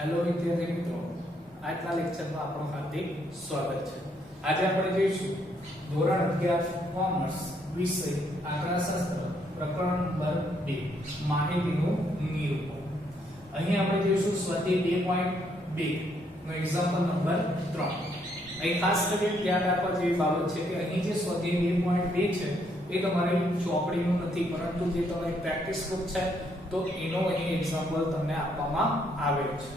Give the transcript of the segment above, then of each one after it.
Hello વિદ્યાર્થી મિત્રો, આજના લેક્ચરમાં આપણું હાર્દિક સ્વાગત છે. આજે આપણે જોઈશું ધોરણ 11 કોમર્સ વિષય આંકડાશાસ્ત્ર પ્રકરણ નંબર 2 માહિતીનું નિરૂપણ. અહીં આપણે જોઈશું સ્વાધ્યાય 2.2 નો એક્ઝામ્પલ નંબર 3. અહીં ખાસ કરીને ધ્યાન આપવા જેવી બાબત છે કે અહીં જે સ્વાધ્યાય 2.2 છે એ તમારી ચોપડીનું નથી, પરંતુ જે તમારી પ્રેક્ટિસ બુક છે તો એનો અહીં એક્ઝામ્પલ તમને આપવામાં આવેલ છે.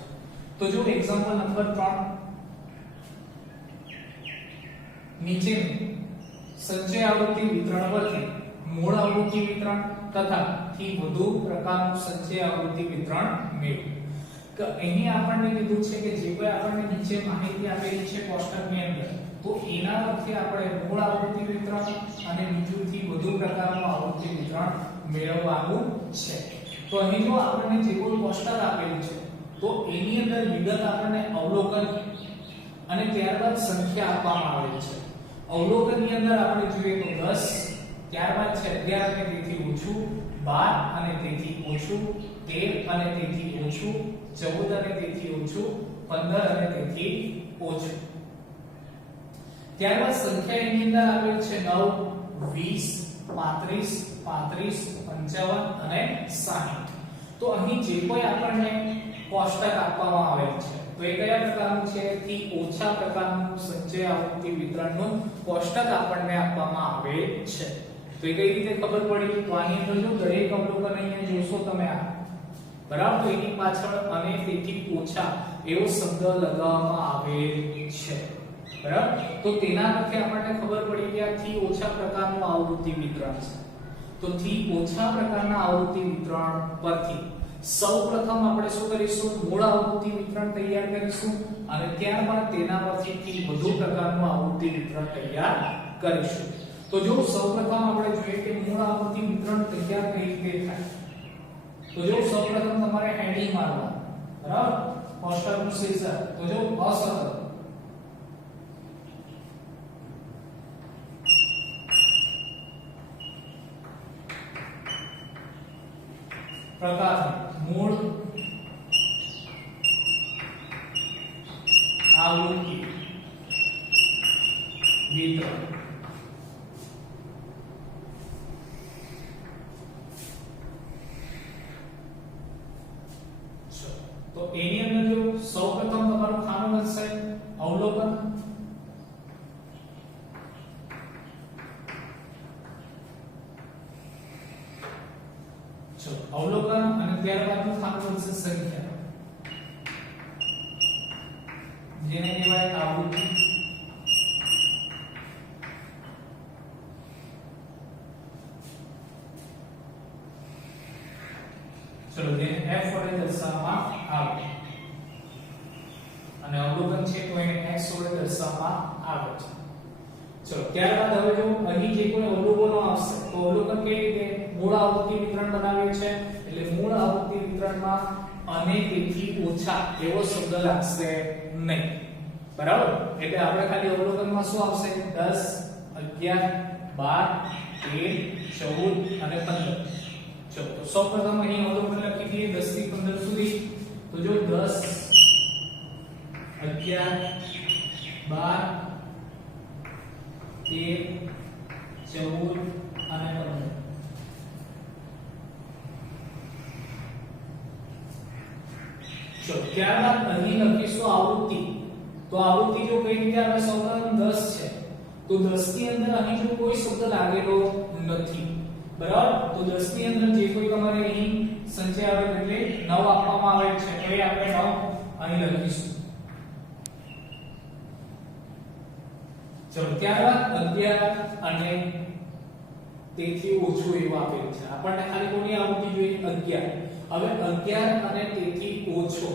તો જો એક્ઝામ્પલ નંબર 3 નીચે સંચય આવૃત્તિ વિતરણ પરથી મૂળ આવૃત્તિ વિતરણ તથા થી વધુ પ્રકારનું સંચય આવૃત્તિ વિતરણ મેળવો. કે અહીં આપણને કીધું છે કે જે કોઈ આપણને નીચે માહિતી આપેલી છે કોષ્ટકની અંદર, તો એના પરથી આપણે મૂળ આવૃત્તિ વિતરણ અને બીજુંથી વધુ પ્રકારનું આવૃત્તિ વિતરણ મેળવવાનું છે. તો અહીં જો આપણને જે કોઈ કોષ્ટક આપેલું છે તો એની અંદર વિગત આપણને અવલોકન અને ત્યારબાદ સંખ્યા આપવામાં આવેલી છે. અવલોકનની અંદર આપણે જોઈએ તો 10, ત્યારબાદ છે 11 અને તેથી ઓછું, 12 અને તેથી ઓછું, 13 અને તેથી ઓછું, 14 અને તેથી ઓછું, 15 અને તેથી ઓછું. ત્યારબાદ સંખ્યા એની અંદર આપેલ છે 9, 20, 35, 35, 55 અને 60. તો અહીં જે કોઈ આપણને કોષ્ટક આપવામાં આવેલ છે તો એ કયા પ્રકારનું છે? થી ઓછા પ્રકારનું સંચય આવૃત્તિ વિતરણનું કોષ્ટક આપણને આપવામાં આવે છે. તો એ કઈ રીતે ખબર પડી? તો આની અંદર જો દરેક અવલોકન અહીંયા જોશો તમે આ બરાબર, તો એની પાછળ અને તેથી ઓછા એવો શબ્દ લગાવવામાં આવે છે બરાબર. તો તેના પરથી આપણને ખબર પડી કે આ થી ઓછા પ્રકારનું આવૃત્તિ વિતરણ છે. તો થી ઓછા પ્રકારના આવૃત્તિ વિતરણ પરથી સૌપ્રથમ આપણે શું કરીશું? મૂળ આવૃત્તિ વિતરણ તૈયાર કરીશું અને ત્યારબાદ તેના પરથી થી વધુ પ્રકારનું આવૃત્તિ વિતરણ તૈયાર કરીશું. તો જો સૌપ્રથમ આપણે જોઈએ કે મૂળ આવૃત્તિ વિતરણ તૈયાર કઈ રીતે થાય, તો જો સૌપ્રથમ તમારે હેડિંગ મારવાનું બરાબર, કોષ્ટકનું શીર્ષક. તો જો અસતત પ્રકાર મૂળ આવૃત્તિ વિતરણ. તો એની અંદર જો સૌપ્રથમ તમારું ખાનું હશે અવલોકન, અવલોકન અને ત્યારબાદનું ખાનું હશે સંખ્યા, જેને કહેવાય આવૃત્તિ. ચલો જેને f વડે દર્શાવવામાં આવે અને અવલોકન છે તો એને x વડે દર્શાવવામાં આવે છે. ચલો ત્યારબાદ હવે જો અહીં જે કોઈ અવલોકનો આવશે તો અવલોકન કેવી રીતે? મૂળ આવૃત્તિ વિતરણ બનાવ્યું છે એટલે મૂળ આવૃત્તિ વિતરણમાં અને તેથી ઓછા એવો શબ્દ લાગશે નહીં બરાબર. એટલે આપણે ખાલી અવલોકનમાં શું આવશે? 10, 11, 12, 13, 14 અને 15. ચલો તો સૌપ્રથમ અહીં અવલોકન લખી દઈએ 10 થી 15 સુધી. તો જો 10, 11, 12, 13, 14 અને 15. ચલો ત્યારબાદ અહીં લખીશું આવૃત્તિ. તો આવૃત્તિ જો કઈ રીતે આવે? સૌપ્રથમ 10 છે તો 10 ની અંદર અહીં જો કોઈ શબ્દ લાગેલો નથી બરાબર. તો 10 ની અંદર જે કોઈ તમારે અહીં સંચય આવે એટલે 9 આપવામાં આવે છે તો એ આપણે 9 અહીં લખીશું. ચલો ત્યારબાદ 11 અને તેથી ઓછું એવું આપેલું છે. આપણને ખાલી કોની આવૃત્તિ જોઈએ? 11. હવે 11 અને તેથી ઓછો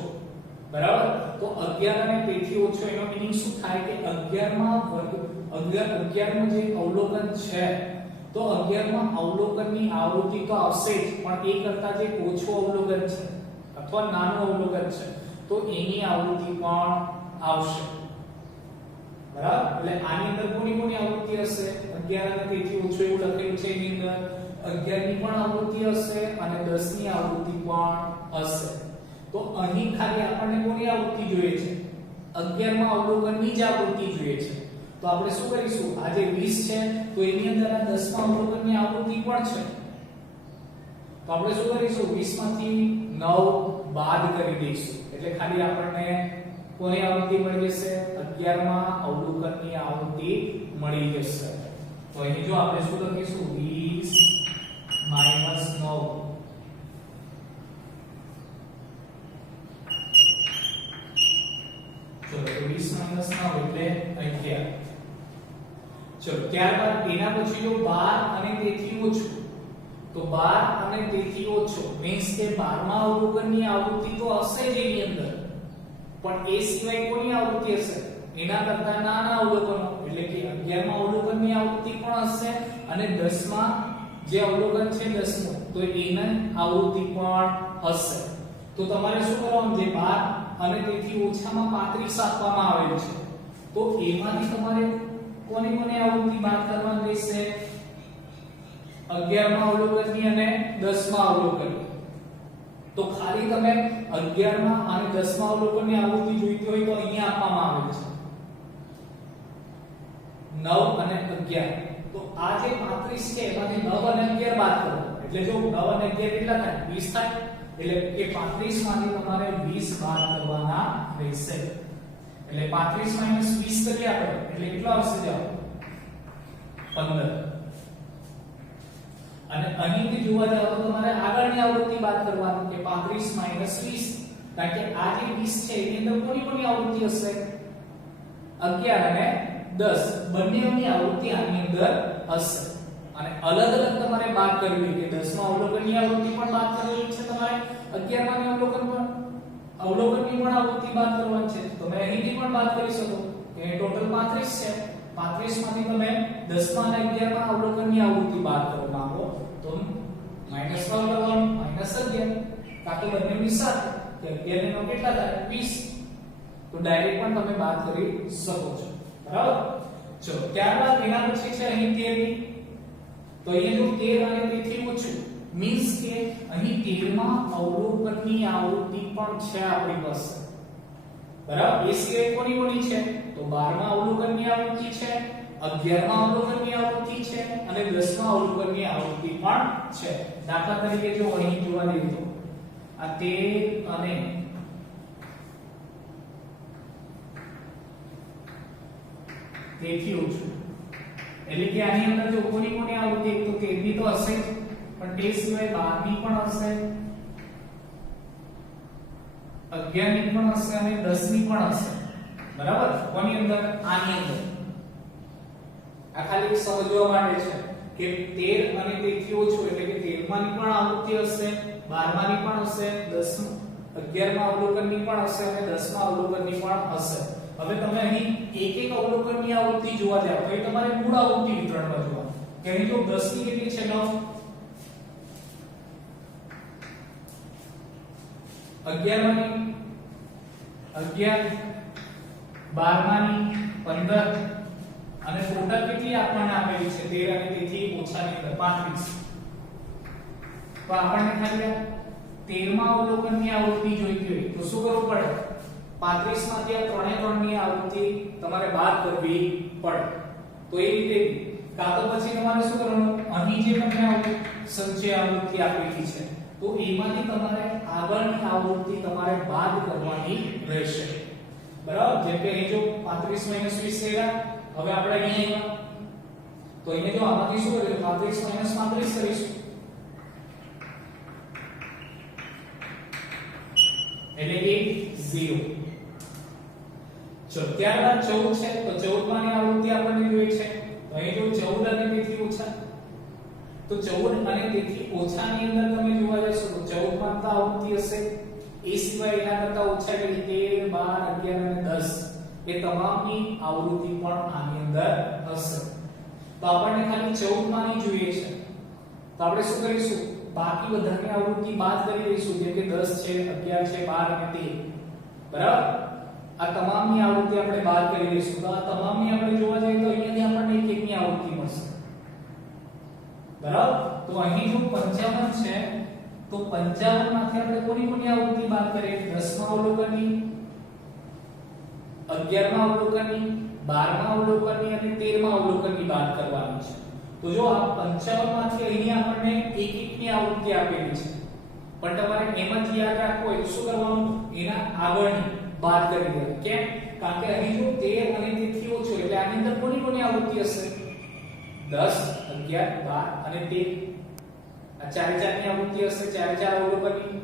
બરાબર. તો 11 અને તેથી ઓછો એનો મીનિંગ શું થાય કે 11 માં વર્ગ 11 નું જે અવલોકન છે તો 11 માં અવલોકનની આવૃત્તિ તો આવશે જ, પણ એ કરતા જે ઓછું અવલોકન છે અથવા નાનું અવલોકન છે તો એની આવૃત્તિ પણ આવશે બરાબર. એટલે આની અંદર કોની આવૃત્તિ હશે? 11 અને તેથી ઓછું એવું લખેલું છે એની અંદર 11 ની પણ આવૃત્તિ હશે અને 10 ની આવૃત્તિ પણ હશે. તો અહીં ખાલી આપણને કોની આવૃત્તિ જોઈએ છે? 11માં અવલોકનની જ આવૃત્તિ જોઈએ છે. તો આપણે શું કરીશું? આ જે 20 છે તો એની અંદર આ 10માં અવલોકનની આવૃત્તિ પણ છે. તો આપણે શું કરીશું? 20 માંથી 9 બાદ કરી દઈશું. એટલે ખાલી આપણને કોની આવૃત્તિ મળી જશે? 11માં અવલોકનની આવૃત્તિ મળી જશે. તો અહીં જો આપણે શું લખીશું? 20 - 9. ચલો તો 20 - 9 એટલે 11. ચલો ત્યારબાદ એના પછી જો 12 અને તેથી ઓછું, તો 12 અને તેથી ઓછો મીન્સ કે 12માં અવલોકનની આવૃત્તિ તો હશે જ એની અંદર, પણ એ સિવાય કોની આવૃત્તિ હશે? એના કરતા નાના અવલોકનો, એટલે કે 11માં અવલોકનની આવૃત્તિ પણ હશે અને 10માં જે અવલોકન છે 10મું તો એની આવૃત્તિ પણ હશે. તો તમારે શું કરવાનું? જે 12 અને તેથી ઓછામાં 35 આપવામાં આવેલ છે તો એમાંથી તમારે કોની આવૃત્તિ બાદ કરવાની રહેશે? 11માં અવલોકનની અને 10માં અવલોકનની. તો ખાલી તમે 11માં અને 10માં અવલોકનની આવૃત્તિ જોઈતી હોય તો અહીંયા આપવામાં આવેલ છે 9 અને 11. તો આ જે 35 છે એમાંથી 9 અને 11 બાદ કરો એટલે જો 9 અને 11 કેટલા થાય? 20 થાય. એટલે કે 35 માંથી તમારે 20 બાદ કરવાના રહેશે. એટલે 35 - 20 કરીએ આપણે એટલે કેટલો આવશે? જાઓ 15. અને અહીંથી જોવા જાવ તો તમારે આગળની આવૃત્તિ બાદ કરવાની કે 35 - 20. કારણ કે આ જે 20 છે એની અંદર કોની આવૃત્તિ હશે? 11 અને 10 બંનેની આવૃત્તિ આની અંદર હશે. અને અલગ અલગ તમારે બાદ કરવી કે 10માં અવલોકનની આવૃત્તિ પણ બાદ કરવી છે, તમારે 11માં અવલોકનની પણ આવૃત્તિ બાદ કરવાની છે. તમે અહીંથી પણ બાદ કરી શકો કે ટોટલ 35 છે. 35 માંથી તમે 10માં અને 11માં અવલોકનની આવૃત્તિ બાદ કરવા માંગો તો -9 કરવાનું, -11 કાં તો બંનેની સાથે કે 11 નો કેટલા થાય? 20. તો ડાયરેક્ટ પણ તમે બાદ કરી શકો છો. બરાબર? ચલો ત્યારબાદ એના પછી છે અહીં 13. તો અહીંયા જો 13 અને તેથી ઓછું મીન્સ કે અહીં 13માં અવલોકનની આવૃત્તિ પણ છે આપણી પાસે. બરાબર? એ સિવાય કોની છે? તો 12માં અવલોકનની આવૃત્તિ છે, 11માં અવલોકનની આવૃત્તિ છે અને 10માં અવલોકનની આવૃત્તિ પણ છે. દાખલા તરીકે જો અહીં જોવા જઈએ તો આ 13 અને તેથી ઓછું એટલે કે આની અંદર જો કોની આવૃત્તિ તો 13 ની તો હશે જ, પણ તે સિવાય 12 ની પણ હશે, 11 ની પણ હશે અને 10 ની પણ હશે. બરાબર? કોની અંદર? આની અંદર. આ ખાલી સમજવા માટે છે કે 13 અને તેથી ઓછું એટલે કે 13 માં ની પણ આવૃત્તિ હશે, 12 માં ની પણ હશે, 11 માં અવલોકનની પણ હશે અને 10 માં અવલોકનની પણ હશે. હવે તમે અહીં એક અવલોકનની આવૃત્તિ જોવા જાવ તો એ તમારે મૂળ આવૃત્તિ વિતરણમાં જોવાનું કે અહીં તો 10 ની કેટલી છે? 9. 11 માની 11, 12 માની 15 અને ટોટલ કેટલી આપણને આપેલી છે? 13 અને તેથી ઓછાની અંદર 35. તો આપણને ખાલી 13માં અવલોકનની આવૃત્તિ જોઈતી હોય તો શું કરવું પડે? 35 માંથી આ ત્રણની આવૃત્તિ તમારે બાદ કરવી પડે. તો એ રીતે કાં તો પછી તમારે શું કરવાનું? અહીં જે તમને સંચય આવૃત્તિ આપેલી છે તો એમાંથી તમારે આગળની આવૃત્તિ તમારે બાદ કરવાની રહેશે. બરાબર? જેમ કે અહીં જો 35 - 20 કર્યા, હવે આપણે અહીંયા આવ્યા તો અહીંયા જો આમાંથી શું કરીશું? 35 - 35 કરીશું એટલે 0. ચલો ત્યારબાદ 14 છે તો 14 માની આવૃત્તિ આપણને જોઈએ છે તો અહીં જો 14 અને તેથી ઓછા તો 14 અને તેથી ઓછાની અંદર તમે જોવા જશો તો 14 માં તો આવૃત્તિ હશે, એ સિવાય એના કરતા ઓછા એટલે 13, 12, 11 અને 10 એ તમામની આવૃત્તિ પણ આની અંદર હશે. તો આપણને ખાલી 14 માની જોઈએ છે તો આપણે શું કરીશું? બાકી બધાની આવૃત્તિ બાદ કરી દઈશું, જેમ કે 10 છે, 11 છે, 12 અને 13. બરાબર? આ તમામની આવૃત્તિ આપણે બાદ કરી દઈશું. તો આ તમામની આપણે જોવા જઈએ તો અહીંયાથી આપણને એકની આવૃત્તિ મળશે. બરાબર? તો અહીં જો 55 છે તો 55 માંથી આપણે કોની આવૃત્તિ બાદ કરીએ? 10મા અવલોકનની, 11મા અવલોકનની, 12મા અવલોકનની અને 13મા અવલોકનની બાદ કરવાની છે. તો જો આ 55 માંથી અહીં આપણને એક એકની આવૃત્તિ આપેલી છે, પણ તમારે એમાંથી યાદ રાખવું હોય તો શું કરવાનું? એના આગળની બાદ કરી દેવાની. કેમ? કારણ કે અહીં જો 13 અને તેથી ઓછો એટલે આની અંદર કોની આવૃત્તિ હશે? 10, 11, 12 અને 13. આ ચારે ચારની આવૃત્તિ હશે, ચારે ચાર અવલોકનની.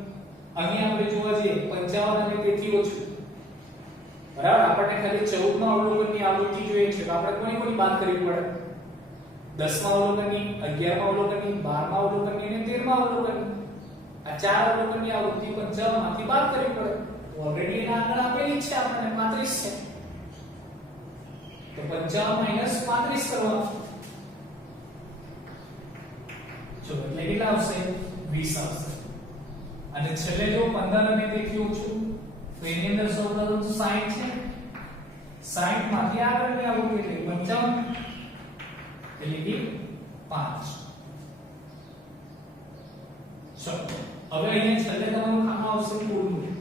અહીં આપણે જોવા જઈએ 55 અને તેથી ઓછું, બરાબર? આપણને ખાલી 14મા અવલોકનની આવૃત્તિ જોઈએ છે, તો આપણે કોની બાદ કરવી પડે? 10મા અવલોકનની, 11મા અવલોકનની, 12મા અવલોકનની અને 13મા અવલોકનની. આ ચાર અવલોકનની આવૃત્તિ 55 માંથી બાદ કરવી પડે. ઓલરેડી એના આગળ આપેલી છે આપણને 35 છે, તો 55 - 35 કરવાનું. જો એટલે કેટલા આવશે? 20 આવશે. અને છેલ્લે જો 15 અને તેથી ઓછું, તો એની અંદર સૌપ્રથમ 60 છે. 60 માંથી આગળની આવૃત્તિ એટલે 55 એટલે કે 5. ચલો હવે અહીંયા છેલ્લે તમારું ખાનું આવશે કુલનું,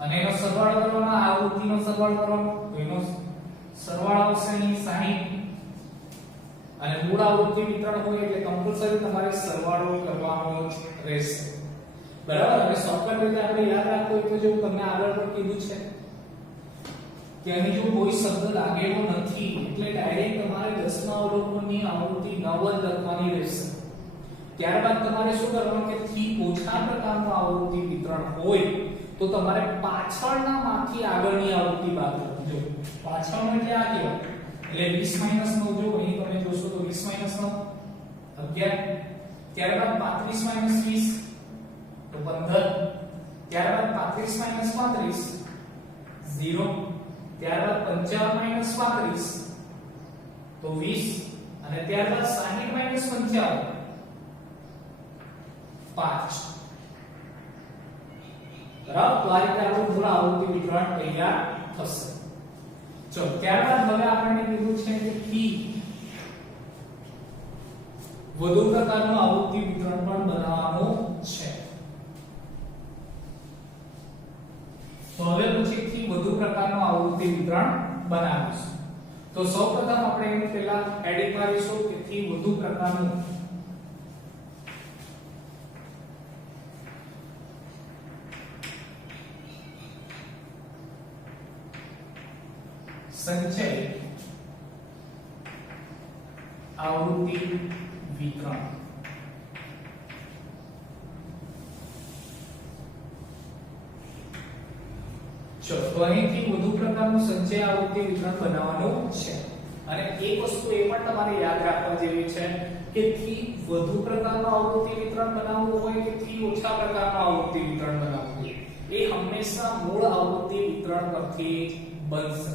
અને એનો સરવાળો કરવાનો, આવૃત્તિનો સરવાળો કરવાનો, તો એનો સરવાળો આવશે અહીં 60. અને મૂળ આવૃત્તિ વિતરણ હોય એટલે કમ્પલસરી તમારે સરવાળો કરવાનો જ રહેશે, બરાબર? અને શોર્ટકટ રીતે આપણે યાદ રાખવું હોય તો જો તમને આગળ પણ કીધું છે કે અહીં જો કોઈ શબ્દ લાગેલો નથી એટલે ડાયરેક્ટ તમારે 10મા અવલોકનની આવૃત્તિ 9 જ લખવાની રહેશે. ત્યારબાદ તમારે શું કરવાનું કે થી ઓછા પ્રકારનું આવૃત્તિ વિતરણ હોય તો તમારે પાછળના માંથી આગળની આવૃત્તિ બાદ કરવાની. જો પાછળનો એટલે આ કહેવાય, એટલે 20 - 9 જો અહીં તમે જોશો તો 20 - 9 11, ત્યારબાદ 35 - 20 તો 15, ત્યારબાદ 35 - 35 0, ત્યારબાદ 55 - 35 તો 20 અને ત્યારબાદ 60 - 55 5. બરાબર? તો આ રીતે આપણું પૂરું આવૃત્તિ વિતરણ તૈયાર થશે. ચલો ત્યારબાદ હવે આપણને કીધું છે કે થી વધુ પ્રકારનું આવૃત્તિ વિતરણ પણ બનાવવાનું છે. તો હવે પછીથી વધુ પ્રકારનું આવૃત્તિ વિતરણ બનાવીશું. તો સૌપ્રથમ આપણે એની પહેલા હેડિંગ મારીશું કે થી વધુ પ્રકારનું સંચય આવૃત્તિ વિતરણ. ચલો તો અહીંથી વધુ પ્રકારનું સંચય આવૃત્તિ વિતરણ બનાવવાનું છે. અને એક વસ્તુ એ પણ તમારે યાદ રાખવા જેવી છે કે થી વધુ પ્રકારનું આવૃત્તિ વિતરણ બનાવવું હોય કે થી ઓછા પ્રકારનું આવૃત્તિ વિતરણ બનાવવું હોય, એ હંમેશા મૂળ આવૃત્તિ વિતરણ પરથી બનશે,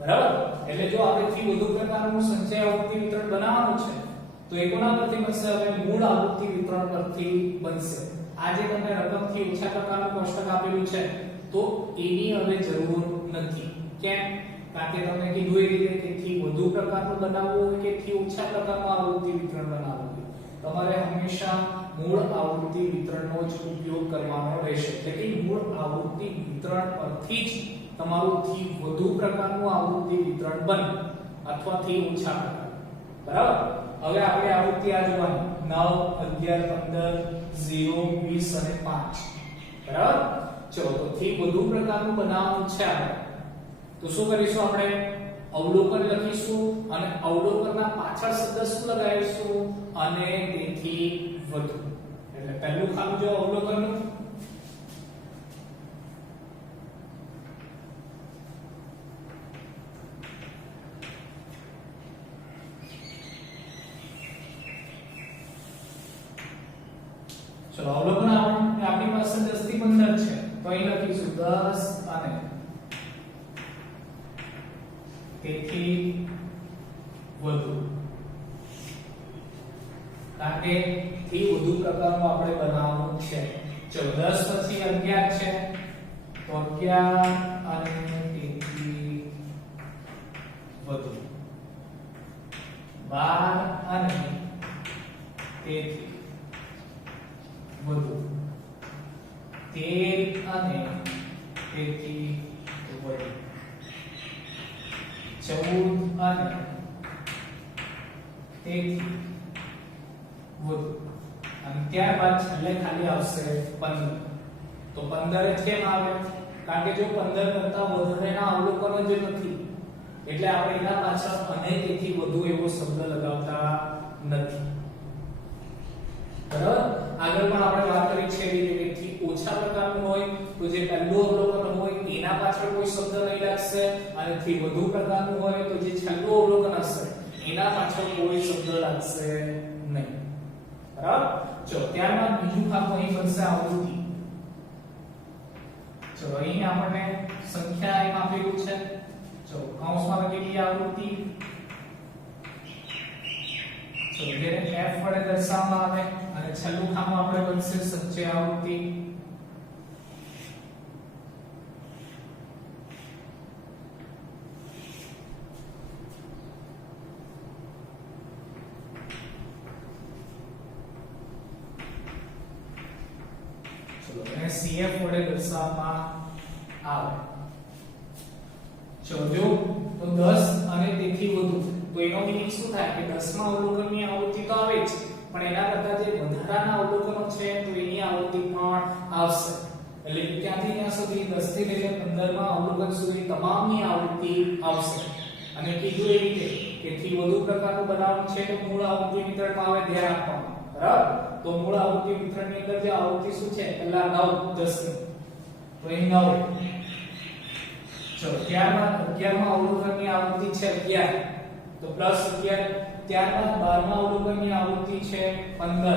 બરાબર? એટલે જો આપણે થી વધુ પ્રકારનું સંચય આવૃત્તિ વિતરણ બનાવવાનું છે તો એ કોના પરથી બનશે? હવે મૂળ આવૃત્તિ વિતરણ પરથી બનશે. આ જે તમને રકમ થી ઓછા પ્રકારનું કોષ્ટક આપેલું છે તો એની હવે જરૂર નથી. કેમ? કારણ કે તમને કીધું એ રીતે કે થી વધુ પ્રકારનું બનાવવું હોય કે થી ઓછા પ્રકારનું આવૃત્તિ વિતરણ બનાવવું હોય, તમારે હંમેશા મૂળ આવૃત્તિ વિતરણનો જ ઉપયોગ કરવાનો રહેશે. એટલે કે મૂળ આવૃત્તિ વિતરણ પરથી જ તમારું થી વધુ પ્રકારનું આવૃત્તિ વિતરણ બને અથવા થી ઓછા પ્રકારનું, બરાબર? હવે આપણે આવૃત્તિ આ જોવાની 9, 11, 15, 0, 20 અને 5, બરાબર? ચલો તો થી વધુ પ્રકારનું બનાવવાનું છે આપણે, તો શું કરીશું? આપણે અવલોકન લખીશું અને અવલોકનના પાછળ શબ્દ શું લગાવીશું? અને તેથી વધુ. એટલે પહેલું ખાનું જો અવલોકનનું, ચલો અવલોકન આપણી પાસે 10 થી 15 છે તો અહીં લખીશું 10 અને તેથી વધુ. કારણ કે થી વધુ પ્રકારનું આપણે બનાવવાનું છે. ચલો 10 પછી 11 છે તો 11 અને તેથી વધુ, 12 અને તેથી વધુ, 13 અને તેથી વધુ, 14 અને તેથી વધુ, અને ત્યારબાદ છેલ્લે ખાલી આવશે 15. તો 15 જ કેમ આવે? કારણ કે જો 15 કરતા વધારેના અવલોકનો જ નથી એટલે આપણે એના પાછળ અને તેથી વધુ એવો શબ્દ લગાવતા નથી. બરાબર? આગળ પણ આપણે વાત કરી છે કે તેથી ઓછા પ્રકારનું હોય તો જે પહેલું અવલોકન હોય એના પાછળ કોઈ શબ્દ નહીં લાગશે, અને થી વધુ પ્રકારનું હોય તો જે છેલ્લું અવલોકન હશે એના પાછળ કોઈ શબ્દ લાગશે નહીં. બરાબર? ચલો ત્યારબાદ બીજું ખાતું અહીં બનશે આવૃત્તિ. ચલો અહીં આપણને સંખ્યા એમ આપેલું છે. ચલો કૌંસમાં લખેલી આવૃત્તિ, ચલો જેને f વડે દર્શાવવામાં આવે, અને છેલ્લું ખાનું આપણે બનશે સંચય આવૃત્તિ. ચલો એને cf વડે દર્શાવવામાં આવે. જો તો 10 અને તેથી વધુ, તો એનો મીનિંગ શું થાય કે 10 માં અવલોકનની આવૃત્તિ તો આવે જ, પણ એના કરતા જે વધારાના અવલોકનો છે તો એની આવૃત્તિ પણ આવશે. એટલે ક્યાંથી ક્યાં સુધી 10 થી લઈને 15 માં અવલોકન સુધી તમામની આવૃત્તિ આવશે. અને કીધું એ રીતે કે થી વધુ પ્રકારનું બનાવવાનું છે તો મૂળ આવૃત્તિ વિતરણમાં આવે ધ્યાન આપવાનું. બરાબર? તો મૂળ આવૃત્તિ વિતરણની અંદર જે આવૃત્તિ શું છે પહેલા 9 10 તો અહીં 9. ચલો ત્યારબાદ 11 માં અવલોકનની આવૃત્તિ છે 11 તો પ્લસ 11. ત્યારબાદ 12 માં અવલોકનની આવૃત્તિ છે 15.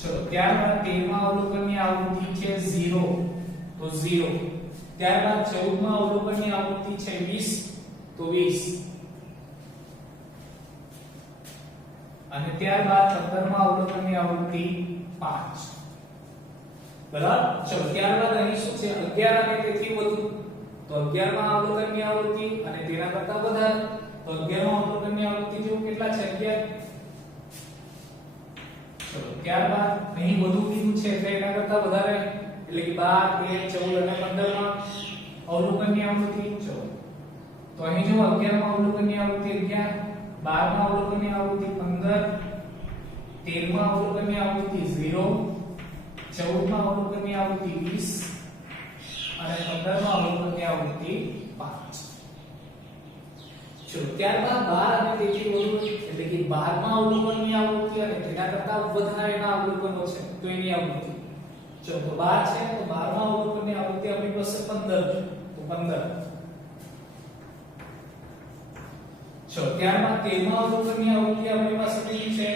ચલો ત્યારબાદ 13 માં અવલોકનની આવૃત્તિ છે 0 તો 0. ત્યારબાદ 14 માં અવલોકનની આવૃત્તિ છે 20 તો 20. અને ત્યારબાદ 15 માં અવલોકનની આવૃત્તિ 5. બરાબર? ચલો ત્યારબાદ અહીં શું છે 11 અને તેથી વધુ, તો 11 માં અવલોકનની આવૃત્તિ અને તેના કરતા વધારે, તો 11 માં અવલોકનની આવૃત્તિ જેવું કેટલા છે 11. ચલો ત્યારબાદ અહીં વધુ કીધું છે એટલે એના કરતા વધારે એટલે કે 12 13 14 અને 15 માં અવલોકનની આવૃત્તિ. ચલો તો અહીં જો 11 માં અવલોકનની આવૃત્તિ 11, 12 માં અવલોકનની આવૃત્તિ 15, 13 માં અવલોકનની આવૃત્તિ 0, 14 માં અવલોકનની આવૃત્તિ 20 અને 15 માં અવલોકનની આવૃત્તિ 5. ચલો ત્યારબાદ 12 અને તેથી વધુ એટલે કે 12 માં અવલોકનની આવૃત્તિ અને તેના કરતા વધારેના અવલોકનો છે તો એની આવૃત્તિ. ચલો તો 12 છે તો 12 માં અવલોકનની આવૃત્તિ આપણી પાસે 15 તો 15. ચલો ત્યારબાદ 13 માં અવલોકનની આવૃત્તિ આપણી પાસે કેટલી છે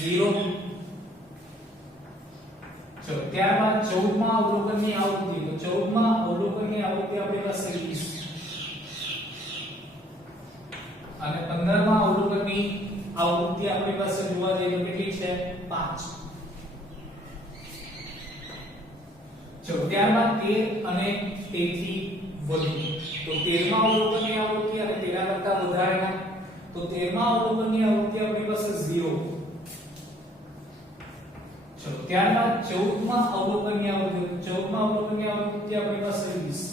0. ચલો ત્યારબાદ 14 માં અવલોકનની આવૃત્તિ, તો 14 માં અવલોકનની આવૃત્તિ આપણી પાસે 20 અને 15 માં અવલોકનની આવૃત્તિ આપણી પાસે જોવા જઈએ તો કેટલી છે 5. ચલો ત્યારબાદ 13 અને તેથી વધુ, તો 13 માં અવલોકનની આવૃત્તિ અને તેના કરતા વધારેના, તો 13 માં અવલોકનની આવૃત્તિ આપણી પાસે 0. ચલો ત્યારબાદ 14 માં અવલોકનની આવૃત્તિ, 14 માં અવલોકનની આવૃત્તિ આપણી પાસે 20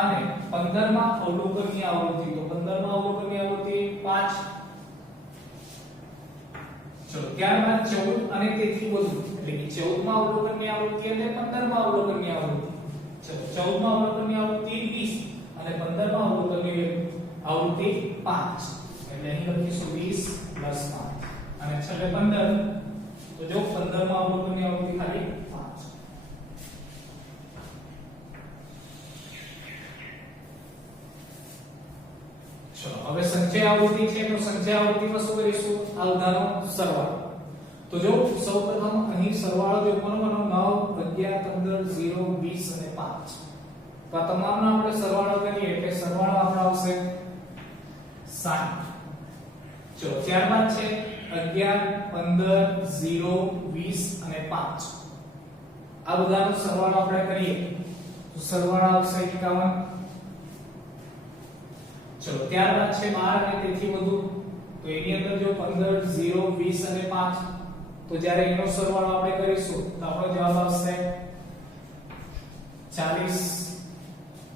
અને 15 માં અવલોકનની આવૃત્તિ, તો 15 માં અવલોકનની આવૃત્તિ 5. ચલો ત્યારબાદ 14 અને તેથી વધુ એટલે કે 14 માં અવલોકનની આવૃત્તિ અને 15 માં અવલોકનની આવૃત્તિ. ચલો 14 માં અવલોકનની આવૃત્તિ 20 અને 15 માં અવલોકનની આવૃત્તિ 5 એટલે અહીં લખીશું 20 + 5 અને છેલ્લે 15, તો જો 15 માં અવલોકનની આવૃત્તિ ખાલી 5. ચલો હવે સંચય આવૃત્તિ છે તો સંચય આવૃત્તિમાં શું કરીશું આ બધાનો સરવાળો. તો જો સૌપ્રથમ અહીં સરવાળો જો કોનો 9 11 15 0 20 અને 5, તો આ તમામનો આપણે સરવાળો કરીએ એટલે સરવાળો આપણો આવશે 60. ચલો ત્યારબાદ છે 11 15 0 20 અને 5, આ બધાનો સરવાળો આપણે કરીએ તો સરવાળો આવશે 51. ચલો ત્યારબાદ છે 12 અને તેથી વધુ, તો એની અંદર જો 15 0 20 અને 5 તો જ્યારે એનો સરવાળો આપણે કરીશું તો આપણો જવાબ આવશે 40.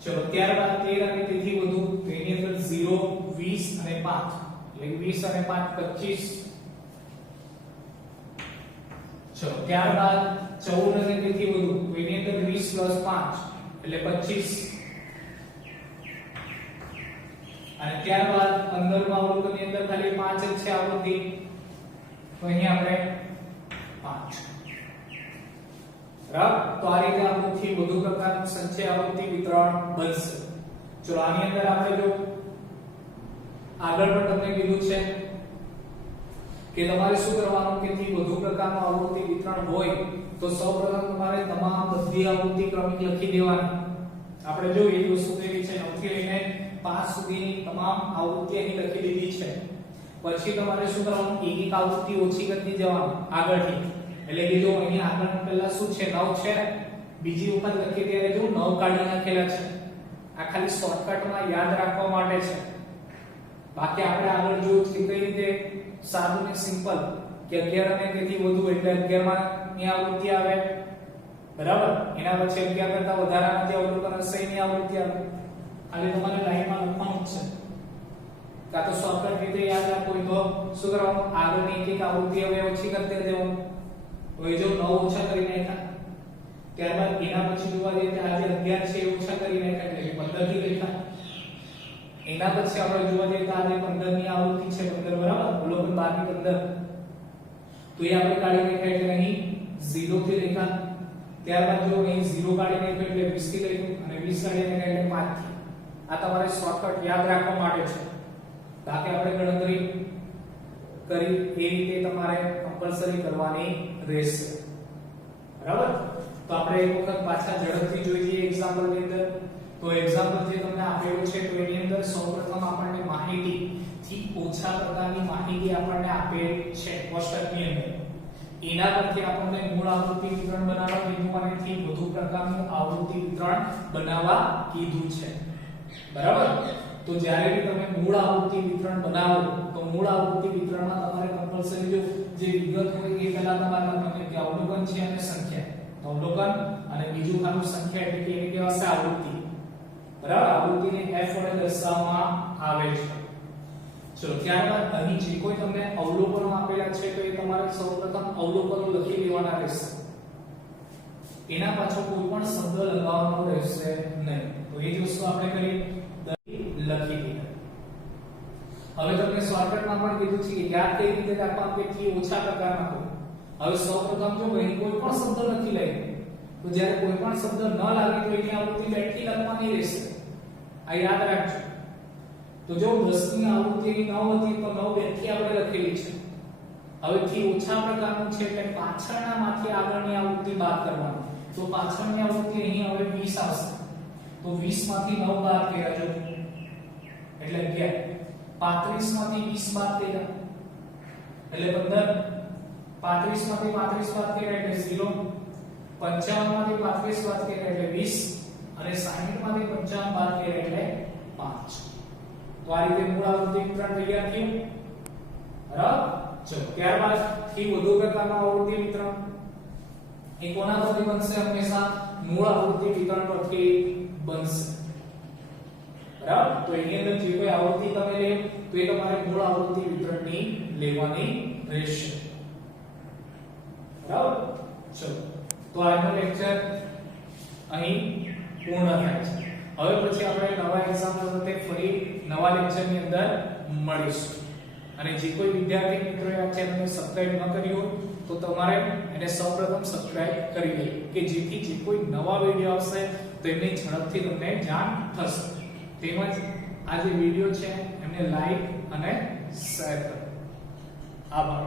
ચલો ત્યારબાદ 13 અને તેથી વધુ તો એની અંદર 0 20 અને 5 એટલે 20 અને 5 25. ચલો ત્યારબાદ 14 અને તેથી વધુ તો એની અંદર 20 + 5 એટલે 25. અને ત્યારબાદ 15 માં અવલોકનની અંદર ખાલી 5 જ છે આવૃત્તિ તો અહીં આપણે 5. બરાબર. તો આ રીતે આપણું થી વધુ પ્રકારનું સંચય આવૃત્તિ વિતરણ બનશે. ચલો આની અંદર આપણે જો આગળ પણ તમને કીધું છે કે તમારે શું કરવાનું કે થી વધુ પ્રકારનું આવૃત્તિ વિતરણ હોય તો સૌપ્રથમ તમારે તમામ બધી આવૃત્તિ ક્રમિક લખી દેવાની. આપણે જોઈએ તો શું કેવી છે 9 થી લઈને 5 સુધીની તમામ આવૃત્તિ અહીં લખી દીધી છે. પછી તમારે શું કરવાનું એક એક આવૃત્તિ ઓછી કરતી જવાનું આગળથી. એટલે કે જો અહીં આગળ પહેલા શું છે 9 છે બીજી વખત લખીએ ત્યારે જો 9 કાઢી નાખેલા છે. આ ખાલી શોર્ટકટમાં યાદ રાખવા માટે છે. બાકી આપણે આગળ જોયું કે કઈ રીતે સાદું ને સિમ્પલ કે 11 અને તેથી વધુ એટલે 11 માં ની આવૃત્તિ આવે બરાબર. એના પછી 11 કરતા વધારાના જે અવલોકન હશે એની આવૃત્તિ આવે. ખાલી તમારે લાઈનમાં લખવાનું છે. કાં તો શોર્ટકટ રીતે યાદ રાખો તો શું કરવાનું આગળની એક એક આવૃત્તિ હવે ઓછી કરते જવાનું. તો એ જો 9 ઓછા કરી નાખ્યા ત્યારબાદ એના પછી જોવા જઈએ તો આજે 11 છે એ ઓછા કરી નાખ્યા એટલે 15 થી લખ્યા. એના પછી આપણે જોવા જઈએ તો આજે 15 ની આવૃત્તિ છે 15 બરાબર અવલોકન 12 ની 15 તો એ આપણે કાઢી નાખ્યા એટલે અહીં 0 થી લખ્યા. ત્યારબાદ જો અહીં 0 કાઢી નાખ્યો એટલે 20 થી લખ્યું અને 20 કાઢી નાખ્યા એટલે 5 થી. આ તમારે શોર્ટકટ યાદ રાખવા માટે છે. બાકી આપણે ગણતરી કરી એ રીતે તમારે કમ્પલસરી કરવાની રહેશે બરાબર. તો આપણે એક વખત પાછા ઝડપથી જોઈ લઈએ એક્ઝામ્પલ ની અંદર. તો એક્ઝામ્પલ જે તમને આપેલું છે તો એની અંદર સૌપ્રથમ આપણને માહિતી થી ઓછા પ્રકારની માહિતી આપણને આપેલ છે કોષ્ટકની અંદર. એના પરથી આપણને મૂળ આવૃત્તિ વિતરણ બનાવવા કીધું અને થી વધુ પ્રકારનું આવૃત્તિ વિતરણ બનાવવા કીધું છે બરાબર. તો જ્યારે બી તમે મૂળ આવૃત્તિ વિતરણ બનાવો તો મૂળ આવૃત્તિ વિતરણમાં તમારે કમ્પલસરી જો જે વિગત હોય એ પહેલા તમારે લખવાનું કે અવલોકન છે અને સંખ્યા. તો અવલોકન અને બીજું ખાનું સંખ્યા એટલે કે એને કહેવાશે આવૃત્તિ બરાબર. આવૃત્તિને f વડે દર્શાવવામાં આવે છે. ચલો ત્યારબાદ અહીં જે કોઈ તમને અવલોકનો આપેલા છે તો એ તમારે સૌપ્રથમ અવલોકનો લખી દેવાના રહેશે. એના પાછળ કોઈ પણ શબ્દ લગાવવાનો રહેશે નહીં. તો એ જ વસ્તુ આપણે કરી લખી દીધા. હવે તમને શોર્ટકટમાં પણ કીધું છે કે યાદ કઈ રીતે રાખવા કે થી ઓછા પ્રકારના હોય. હવે સૌપ્રથમ જો અહીં કોઈ પણ શબ્દ નથી લઈ તો જ્યારે કોઈ પણ શબ્દ ન લાગે તો એની આવૃત્તિ બેઠી લખવાની રહેશે. આ યાદ રાખજો. તો જો 10 ની આવૃત્તિ 9 હતી તો 9 બેઠી આપણે લખેલી છે. હવે થી ઓછા પ્રકારનું છે એટલે પાછળનામાંથી આગળની આવૃત્તિ બાદ કરવાની. તો પાછળની આવૃત્તિ અહીં હવે 20 આવશે. તો 20 માંથી 9 બાદ કર્યા જો એટલે 11. 35 માંથી 20 બાદ કર્યા એટલે 15. 35 માંથી 35 બાદ કર્યા એટલે 0. 55 માંથી 35 બાદ કર્યા એટલે 20 અને 60 માંથી 55 બાદ કર્યા એટલે 5. તો આ રીતે મૂળ આવૃત્તિ વિતરણ તૈયાર થયું બરાબર. ચલો ત્યારબાદ થી વધુ પ્રકારનું આવૃત્તિ વિતરણ એ કોના પરથી બનશે હંમેશા મૂળ આવૃત્તિ વિતરણ પરથી બનશે બરાબર. તો એની અંદર જે કોઈ આવૃત્તિ તમે લે તો એ તમારે મૂળ આવૃત્તિ વિતરણની લેવાની રહેશે બરાબર. ચલો તો આજનો લેક્ચર અહીં પૂર્ણ થાય છે. હવે પછી આપણે નવા એક્ઝામ્પલ સાથે ફરી નવા લેક્ચરની અંદર મળીશું. અને જે કોઈ વિદ્યાર્થી મિત્રોએ આ ચેનલને સબસ્ક્રાઇબ ન કરી હોય તો તમારે એને સૌપ્રથમ સબસ્ક્રાઇબ કરી લેવું કે જેથી જે કોઈ નવા વિડિયો આવશે તો એમની ઝડપથી તમને જાણ થશે. તેમજ આ જે વિડિયો છે એમને લાઈક અને શેર કરો. આભાર.